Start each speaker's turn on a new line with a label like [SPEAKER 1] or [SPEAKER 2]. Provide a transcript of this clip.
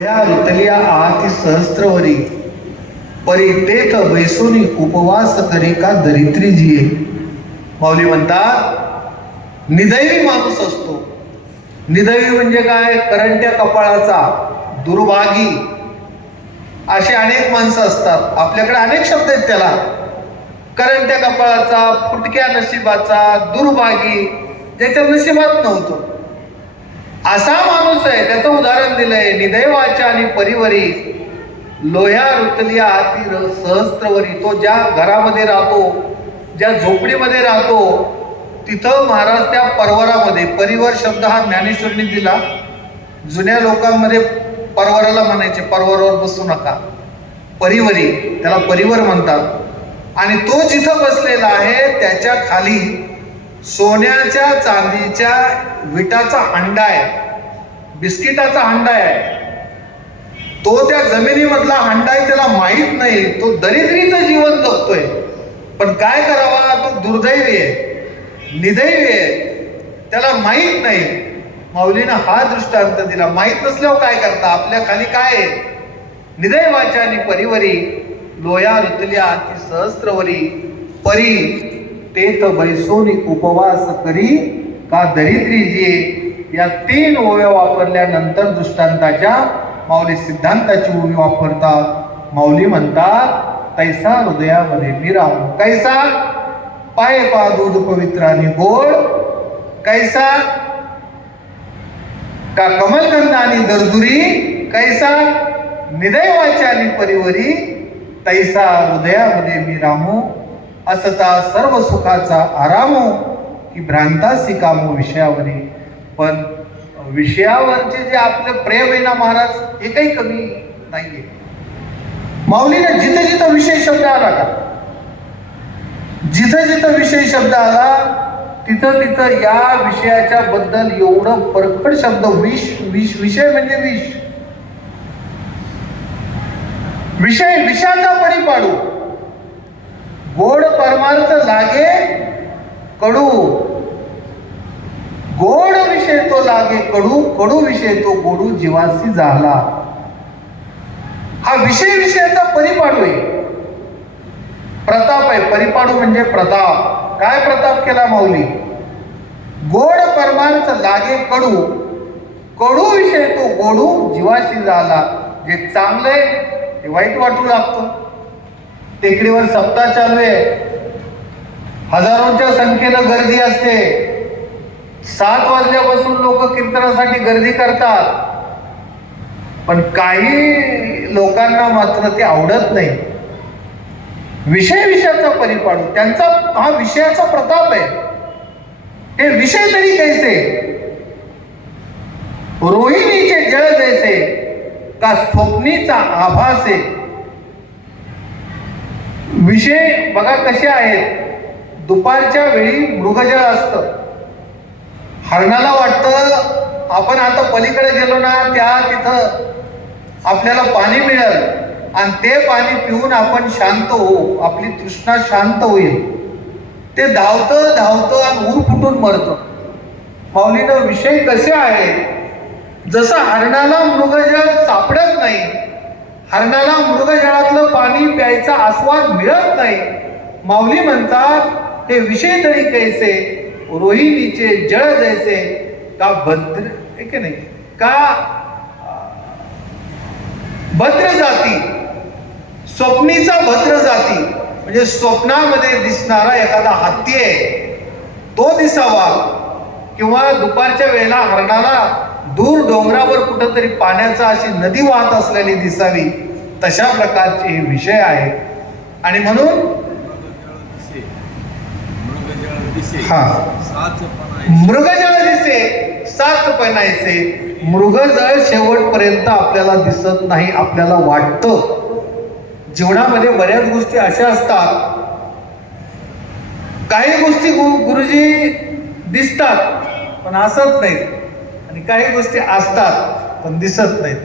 [SPEAKER 1] त्या ऋतलिया आती सहस्त्रवरी परी तेथ बैसोनी उपवास करी का दरित्री जिये माऊली म्हणतात निदैवी माणूस असतो. निदैवी म्हणजे काय? करंट्या कपाळाचा दुर्भागी. अशी अनेक माणसं असतात. आपल्याकडे अनेक शब्द आहेत त्याला. करंट्या कपाळाचा फुटक्या नशिबाचा दुर्भागी ज्याच्या नशिबात नव्हतं. असा माणूस आहे त्याचं उदाहरण दिलंय निदैवाच्या आणि परिवरी. लोह्या रुतलिया हाती सहस्त्रवरी. तो ज्या घरामध्ये राहतो ज्या झोपडीमध्ये राहतो तिथं महाराज त्या परवरामध्ये परिवर शब्द हा ज्ञानेश्वरनी दिला. जुन्या लोकांमध्ये परवराला म्हणायचे परवरावर बसू नका. परिवरी त्याला परिवर म्हणतात. आणि तो जिथं बसलेला आहे त्याच्याखाली सोन्याच्या चांदीच्या विटाचा हंडा आहे. बिस्किटाचा हंडा आहे. तो त्या जमिनीमधला हंडा आहे त्याला माहीत नाही. तो दरिद्रीचं जीवन जगतोय. पण काय करावा? तो दुर्दैवी आहे. निदैवी आहे. त्याला माहीत नाही. माऊलीनं हा दृष्टांत दिला. माहीत नसल्यावर काय करता? आपल्या खाली काय आहे? निदैवाच्या आणि परिवरी लोया ऋतल्या ती सहस्त्रवरी परी. तेथ बैसोनी उपवास करी का दरिद्री जी या तीन ओव्या वापरल्यानंतर दृष्टांताच्या माऊली सिद्धांताची ओवी वापरतात. माऊली म्हणतात तैसा हृदयामध्ये मिराम कैसा? पाय पा दूध पवित्र आणि गोड. कैसा? का कमलगंध आणि दरदुरी? कैसा? निदैवाच्या आणि परिवरी. तैसा हृदयामध्ये मी रामू असता सर्व सुखाचा आरामो हो, की भ्रांतासी कामो हो विषयावरी. पण विषयावरचे जे आपलं प्रेम आहे ना महाराज हे काही कमी नाहीये. माऊलीने जिथं जिथं विषय शब्द आला का? जिथं जिथं विषय शब्द आला तिथं तिथं या विषयाच्या बद्दल एवढं परखड शब्द विष विष विषय म्हणजे विष. विषय विषाचा परिपाडू. गोड परमार्थ लागे कडू. गोड विषय तो लागे कडू कडू विषय तो गोडू जीवासी झाला. हा विषय विषयाचा परिपाडू आहे. प्रताप आहे. परिपाडू म्हणजे प्रताप. काय प्रताप केला माऊली? गोड परमार्थ लागे कडू. कडू विषय तो गोडू जीवाशी झाला. जे चांगलं आहे ते वाईट वाटू लागतं. टेकडीवर सप्ताह चालू आहे. हजारोंच्या संख्येनं गर्दी असते. सात वाजल्यापासून लोक कीर्तनासाठी गर्दी करतात. पण काही लोकांना मात्र ते आवडत नाही. विषय विषयाचा परिपाड त्यांचा हा विषयाचा प्रताप आहे. ते विषय तरी कैसे रोहिणीचे जळ जैसे का स्वप्नीचा आभास आहे. विषय बघा कसे आहेत. दुपारच्या वेळी मृगजळ असतं. हरणाला वाटतं आपण आता पलीकडे गेलो ना त्या तिथं आपल्याला पाणी मिळेल. आणि ते पाणी पिऊन आपण शांत होऊ. आपली तृष्णा शांत होईल. ते धावतं धावतं आणि ऊर फुटून मरतं. माऊलीनं विषय कसे आहे जसं हरणाला मृगजळ सापडत नाही हरणाला मृगजळातलं पाणी प्यायचा आस्वाद मिळत नाही. माऊली म्हणतात हे विषय तरी कैसे? रोहिणीचे जळ जैसे. का भद्र हे की नाही? का भद्र जाती? स्वप्नीचा भद्र जाती. म्हणजे स्वप्नामध्ये दिसणारा एखादा हत्ती आहे. तो दिसावा. किंवा दुपारच्या वेळेला हरणाला दूर डोंगरावर कुठंतरी पाण्याचा अशी नदी वाहत असलेली दिसावी. तशा प्रकारचे हे विषय आहेत. आणि म्हणून हा. मृगजळ दिसे साच पणायचे मृगजळ शेवटपर्यंत आपल्याला दिसत नाही आपल्याला वाटतं. जीवनामध्ये बऱ्याच गोष्टी अशा असतात. काही गोष्टी गु- गुरुजी दिसतात पण असत नाहीत. आणि काही गोष्टी असतात पण दिसत नाहीत.